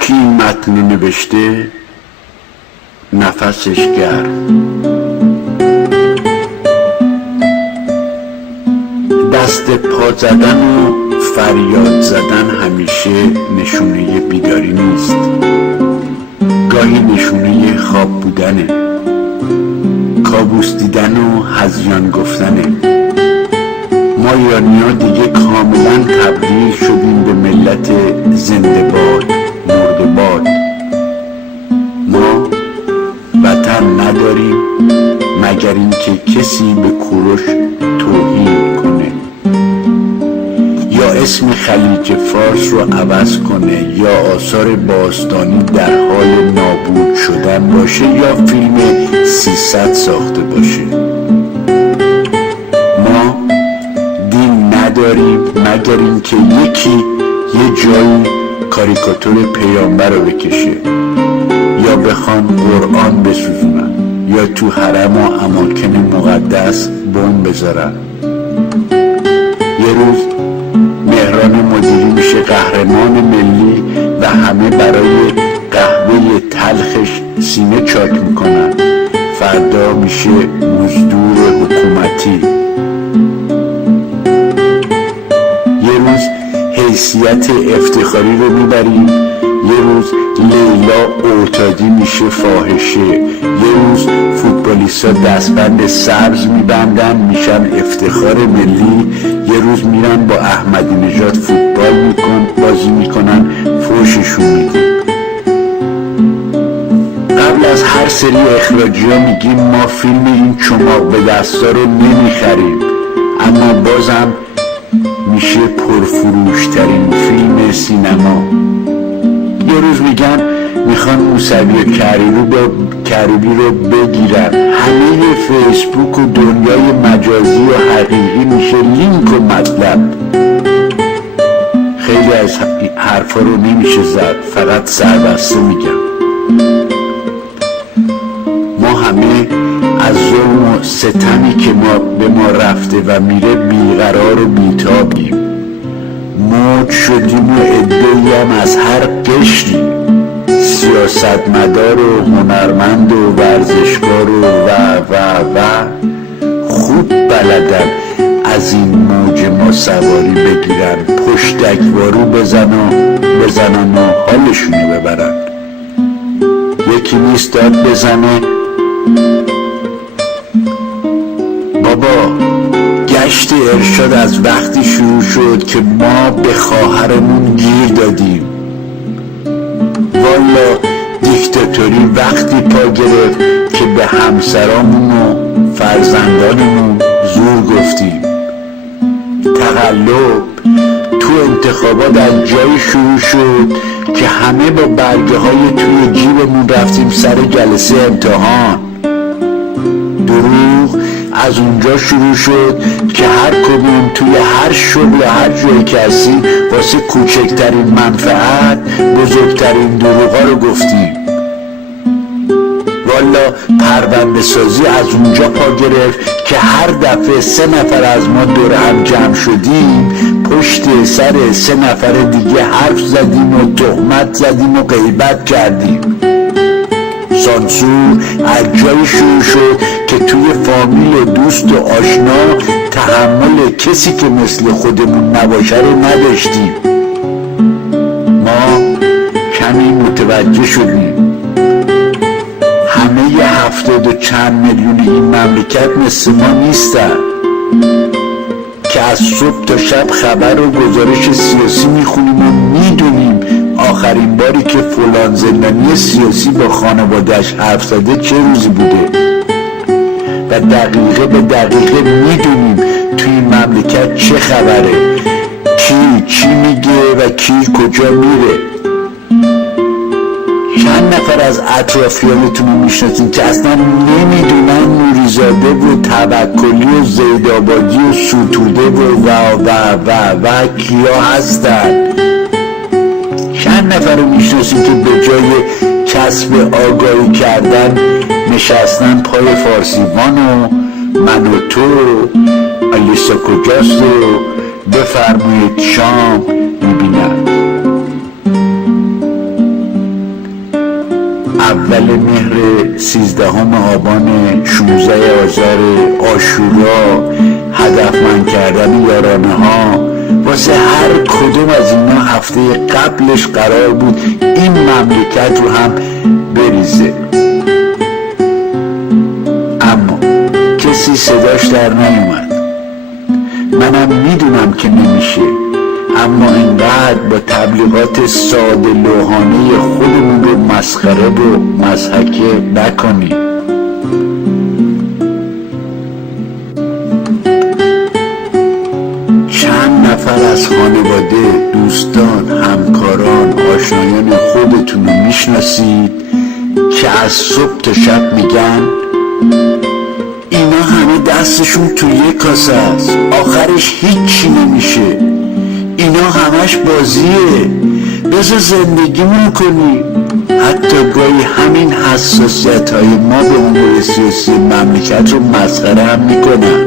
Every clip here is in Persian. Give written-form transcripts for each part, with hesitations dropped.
کی این متن رو نوشته نفسش گرم، دست پا زدن و فریاد زدن همیشه نشونه بیداری نیست، گاهی نشونه خواب بودنه، کابوس دیدن و هذیان گفتنه. ما ایرانی‌ها دیگه کاملا تبدیل شدیم به ملت زنده باد مرده باد. ما وطن نداریم مگر اینکه کسی به کوروش توهین کنه یا اسم خلیج فارس رو عوض کنه یا آثار باستانی در حال نابود شدن باشه یا فیلم 300 ساخته باشه. ما دین نداریم مگر اینکه یکی یه جایی کاریکاتور پیامبر رو بکشه یا بخوان قرآن بسوزونن یا تو حرم و اماکن مقدس بمب بذارن. یه روز مهران مدیری میشه قهرمان ملی و همه برای قهوه تلخش سینه چاک میکنن. فردا میشه مزدور حکومتی. یه روز حیثیت افتخاری رو میبریم، یه روز لیلا اوتادی میشه فاحشه، یه روز فوتبالیستا دستبند سبز میبندن میشن افتخار ملی، یه روز میرن با احمدی نژاد فوتبال بازی میکنن فوششون میدیم. قبل از هر سری اخراجی ها میگیم ما فیلم این چماق به دستا رو نمیخریم، اما بازم میشه پرفروشترین فیلم سینما. یه روز میگن میخوان موسوی و کریبی رو بگیرن، همه فیسبوک و دنیای مجازی و حقیقی میشه لینک و مطلب. خیلی از حرفا رو نمیشه زد، فقط سربسته میگم. ما همه از ظلم و ستمی که به ما رفته و میره بیقرار و بیتابیم. موج شدیم و عده‌ای هم از هر قشری، سیاستمدار و هنرمند و ورزشکار و خوب بلدن از این موج ما سواری بگیرن، پشتکوارو بزنن و حالشونو ببرن. یکی نیست داد بزنه بابا گشت ارشاد از وقتی شروع شد که ما به خواهرمون گیر دادیم. والا دیکتاتوری وقتی پا گرفت که به همسرامون و فرزندانمون زور گفتیم. تقلب تو انتخابات از جایی شروع شد که همه با برگه های توی جیبمون رفتیم سر جلسه امتحان. دروغ از اونجا شروع شد که هر کدوم توی هر شغل هر جایی که هستی واسه کوچکترین منفعت بزرگترین دروغا رو گفتیم. والا پرونده سازی از اونجا پا گرفت که هر دفعه 3 نفر از ما دور هم جمع شدیم پشت سر 3 نفر دیگه حرف زدیم و تهمت زدیم و غیبت کردیم. سانسور از جایی شروع شد که توی فامیل و دوست و آشنا تحمل کسی که مثل خودمون نباشه رو نداشتیم. ما کمی متوجه شدیم همه 70 و چند میلیون این مملکت مثل ما نیستن که از صبح تا شب خبر و گزارش سیاسی میخونیم و میدونیم آخرین باری که فلان زندانی سیاسی با خانواده‌اش حرف زده چه روزی بوده و دقیقه به دقیقه میدونیم توی این مملکت چه خبره، کی چی میگه و کی کجا میره. چند نفر از اطرافیانتون رو میشناسین که اصلا نمیدونن نوریزاده و توکلی و زیدآبادی و ستوده و کیا هستن؟ چند نفر رو میشناسین که به جای کسب آگاهی کردن نشستن پای فارسیوان و من و تو آلیسا کجاست و بفرمایید شام میبینن. اول مهر، 13 آبان، 16 آذر، عاشورا، هدفمند کردن یارانه ها، واسه هر کدوم از اینا هفته قبلش قرار بود این مملکت رو هم بریزه. اما کسی صداش در نیومد. منم میدونم که نمیشه، اما اینقدر با تبلیغات ساده لوحانه خودمون رو مسخره و مضحکه نکنیم. چند نفر از خانواده، دوستان، همکاران، آشنایان خودتون رو میشناسید که از صبح تا شب میگن اینا همه دستشون توی یک کاسه است، آخرش هیچی نمیشه، اینا همش بازیه، بذار زندگیمون کنی. حتی گاهی همین حساسیت های ما به امور سیاسی مملکت رو مسخره هم میکنن.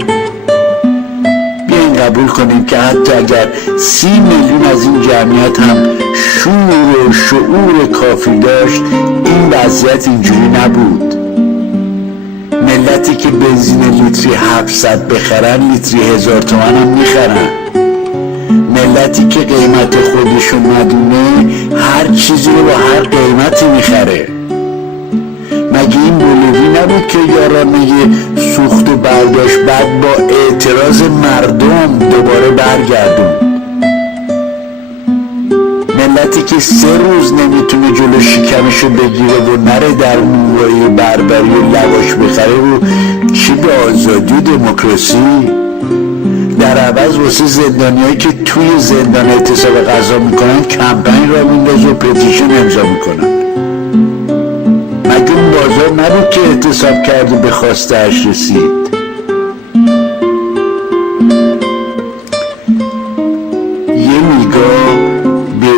بیاین قبول کنیم که حتی اگر 30 میلیون از این جمعیت هم شور و شعور کافی داشت، این وضعیت اینجوری نبود. ملتی که بنزین لیتری 700 بخرن، لیتری 1000 تومن هم میخرن. ملتی که قیمت خودشو ندونه هر چیزی رو با هر قیمتی میخره. مگه این بولوی نبود که یارانه سوخت و برداشت بعد با اعتراض مردم دوباره برگردون؟ ملتی که 3 روز نمیتونه جلو شکمشو بگیره و نره در نونوایی بربری و لواش بخره و چی به آزادی و دموکراسی؟ در عوض واسه زندانیایی که توی زندان اعتصاب غذا میکنن کمپین را میندازه و پتیشن امضا میکنن. مگه اون بازار نبود که اعتصاب کرد و به خواسته‌اش رسید؟ یه نگاه به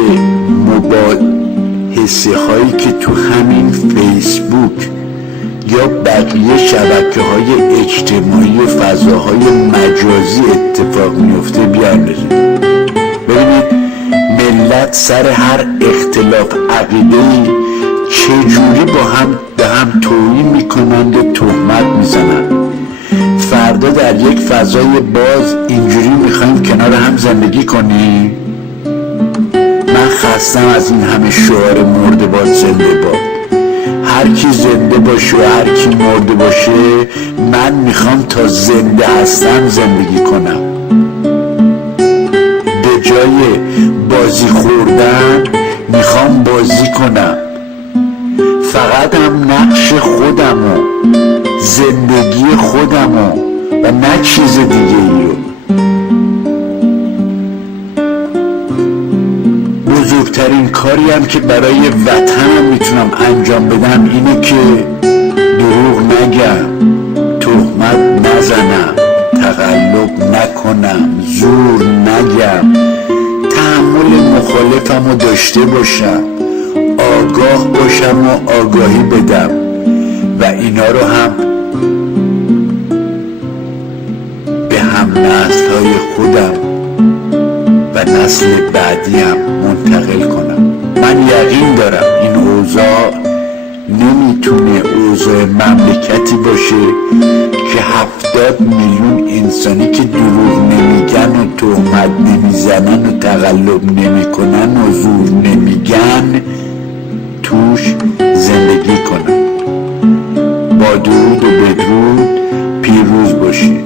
مباحثه هایی که تو همین فیسبوک یا بقیه شبکه‌های اجتماعی و فضاهای مجازی اتفاق میفته بیاندازید. ببینید ملت سر هر اختلاف عقیده‌ای چجوری به هم توهین میکنند و تهمت میزنند. فردا در یک فضای باز اینجوری میخوایم کنار هم زندگی کنیم؟ من خستم از این همه شعار مرده باد زنده باد. هر کی زنده باشه و هر کی مرده باشه، من میخوام تا زنده هستم زندگی کنم. به جای بازی خوردن میخوام بازی کنم. فقط هم نقش خودمو، زندگی خودمو و نه چیز دیگه ای رو. بزرگترین کاری هم که برای وطنم میتونم انجام بدم اینه که دروغ نگم، تهمت نزنم، تقلب نکنم، زور نگم، تحمل مخالفم رو داشته باشم، آگاه باشم و آگاهی بدم و اینا رو هم به هم نسل‌های خودم و نسل بعدی هم منتقل کنم. من یقین دارم این اوضاع نمیتونه اوضاع مملکتی باشه که 70 میلیون انسانی که دروغ نمیگن و تهمت نمیزنن و تقلب نمیکنن و زور نمیگن توش زندگی کنن. با درود و بدرود پیروز باشید.